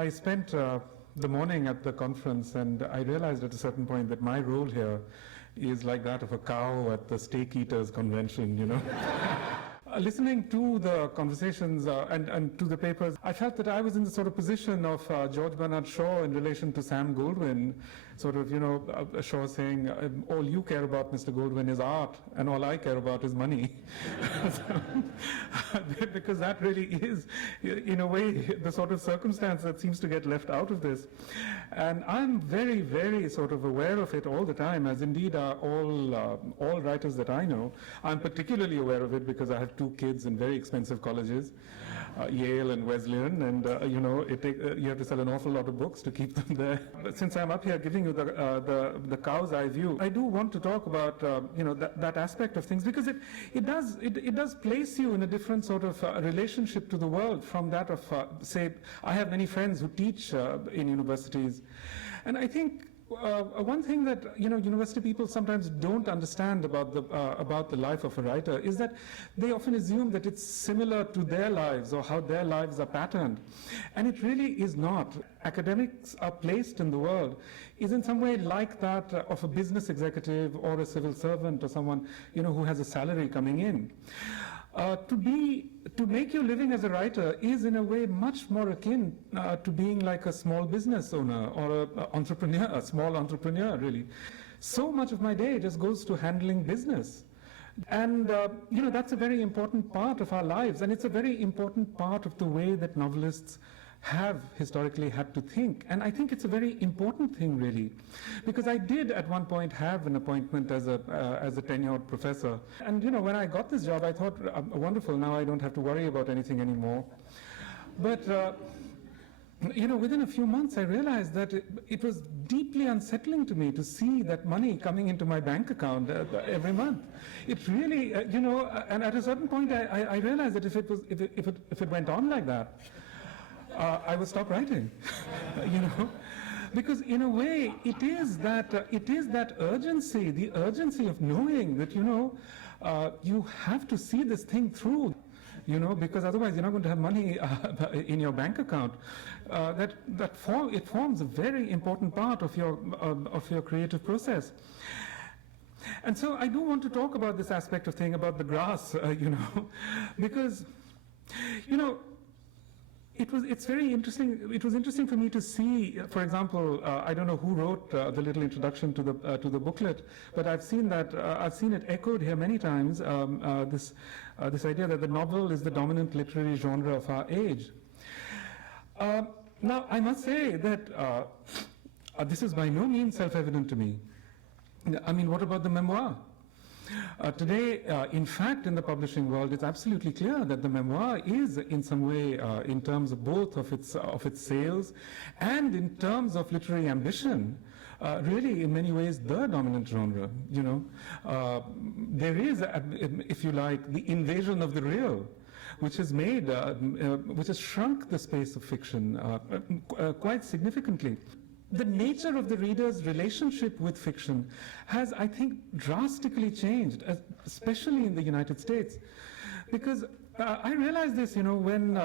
I spent the morning at the conference, and I realized at a certain point that my role here is like that of a cow at the steak eaters convention, you know. Listening to the conversations and to the papers, I felt that I was in the sort of position of George Bernard Shaw in relation to Sam Goldwyn, sort of, you know, Shaw saying, all you care about, Mr. Goldwyn, is art, and all I care about is money. Because that really is, in a way, the sort of circumstance that seems to get left out of this. And I'm very, very sort of aware of it all the time, as indeed are all writers that I know. I'm particularly aware of it because I have two kids in very expensive colleges, Yale and Wesleyan, and you know, you have to sell an awful lot of books to keep them there. But since I'm up here giving you the cow's eye view, I do want to talk about you know, that aspect of things, because it does place you in a different sort of relationship to the world from that of say, I have many friends who teach in universities, and I think one thing that, you know, university people sometimes don't understand about the life of a writer is that they often assume that it's similar to their lives or how their lives are patterned, and it really is not. Academics are placed in the world is in some way like that of a business executive or a civil servant or someone, you know, who has a salary coming in. To make your living as a writer is in a way much more akin to being like a small business owner or an entrepreneur, a small entrepreneur really. So much of my day just goes to handling business. And you know, that's a very important part of our lives, and it's a very important part of the way that novelists have historically had to think. And I think it's a very important thing, really, because I did at one point have an appointment as a tenured professor. And you know, when I got this job, I thought, wonderful, now I don't have to worry about anything anymore. But you know, within a few months, I realized that it was deeply unsettling to me to see that money coming into my bank account every month. It really, you know, and at a certain point, I realized that if it went on like that, I would stop writing, you know, because in a way it is that urgency, the urgency of knowing that, you know, you have to see this thing through, you know, because otherwise you're not going to have money in your bank account. It forms a very important part of your creative process. And so I do want to talk about this aspect of thing, about the grass, you know, because, you know, it's very interesting. It was interesting for me to see, for example, I don't know who wrote the little introduction to the booklet, but I've seen it echoed here many times. This idea that the novel is the dominant literary genre of our age. Now, I must say that this is by no means self-evident to me. I mean, what about the memoir? Today, in fact, in the publishing world, it's absolutely clear that the memoir is, in some way, in terms of both of its sales and in terms of literary ambition, really, in many ways, the dominant genre. You know, there is, if you like, the invasion of the real, which has made, which has shrunk the space of fiction quite significantly. The nature of the reader's relationship with fiction has, I think, drastically changed, especially in the United States. Because I realized this, you know, when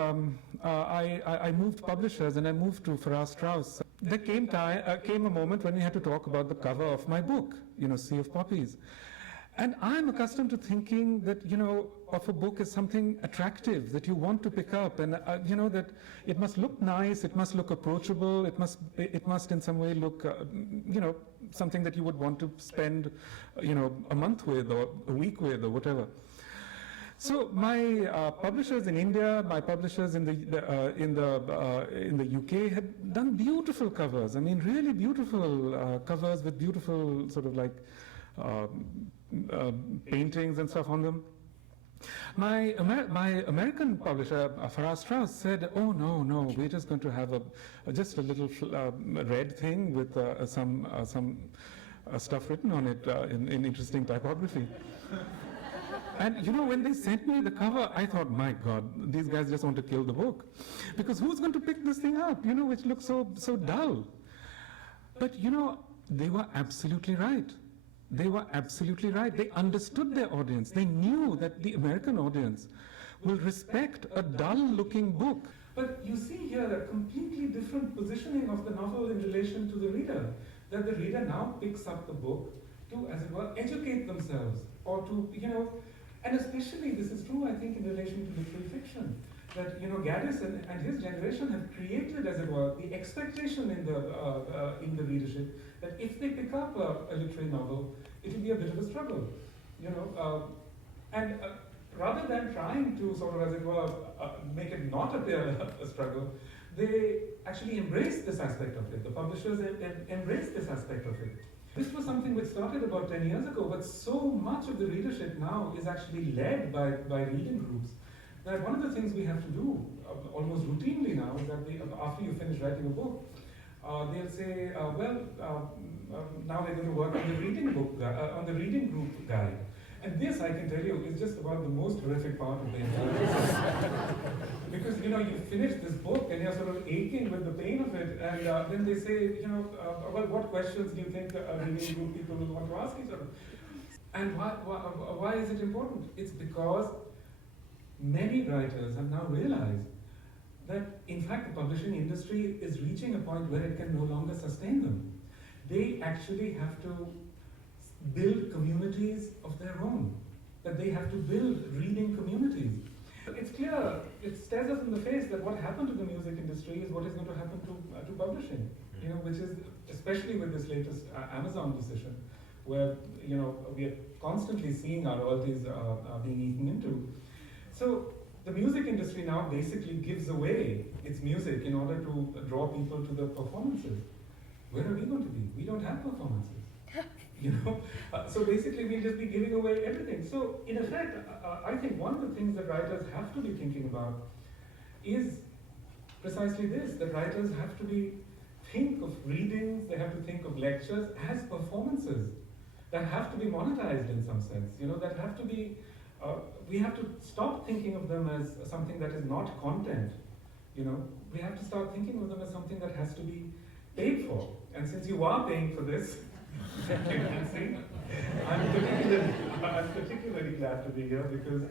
I moved publishers and I moved to Farrar Straus. There came a moment when we had to talk about the cover of my book, you know, Sea of Poppies. And I'm accustomed to thinking that, you know, of a book as something attractive that you want to pick up, and you know, that it must look nice, it must look approachable, it must in some way look, you know, something that you would want to spend, you know, a month with or a week with or whatever. So my publishers in India, my publishers in the UK had done beautiful covers. I mean, really beautiful covers with beautiful sort of like paintings and stuff on them. My American publisher, Farrar Straus, said, "Oh no, we're just going to have just a little red thing with some stuff written on it in interesting typography." And you know, when they sent me the cover, I thought, my God, these guys just want to kill the book, because who's going to pick this thing up? You know, which looks so dull. But you know, they were absolutely right. They were absolutely right. They understood their audience. They knew that the American audience will respect a dull-looking book. But you see here a completely different positioning of the novel in relation to the reader, that the reader now picks up the book to, as it were, educate themselves, or to, and especially this is true, I think, in relation to literary fiction, that, Gaddis and his generation have created, as it were, the expectation in the readership that if they pick up a literary novel, it will be a bit of a struggle, and rather than trying to sort of, as it were, make it not appear a struggle, they actually embrace this aspect of it. The publishers embrace this aspect of it. This was something which started about 10 years ago, but so much of the readership now is actually led by reading groups, that one of the things we have to do almost routinely now is that after you finish writing a book, they'll say, now we're going to work on the reading group guide. And this, I can tell you, is just about the most horrific part of the entire process. Because, you finish this book and you're sort of aching with the pain of it, and then they say, what questions do you think reading group people will want to ask each other? And why is it important? It's because many writers have now realized that, in fact, the publishing industry is reaching a point where it can no longer sustain them. They actually have to build communities of their own, that they have to build reading communities. It's clear, it stares us in the face that what happened to the music industry is what is going to happen to publishing, which is, especially with this latest Amazon decision, where, we are constantly seeing our royalties being eaten into. So the music industry now basically gives away its music in order to draw people to the performances. Where are we going to be? We don't have performances. So basically we'll just be giving away everything. So in effect, I think one of the things that writers have to be thinking about is precisely this, that writers have to think of readings, they have to think of lectures as performances that have to be monetized in some sense, that have to be, we have to stop thinking of them as something that is not content, we have to start thinking of them as something that has to be paid for. And since you are paying for this, I'm particularly glad to be here because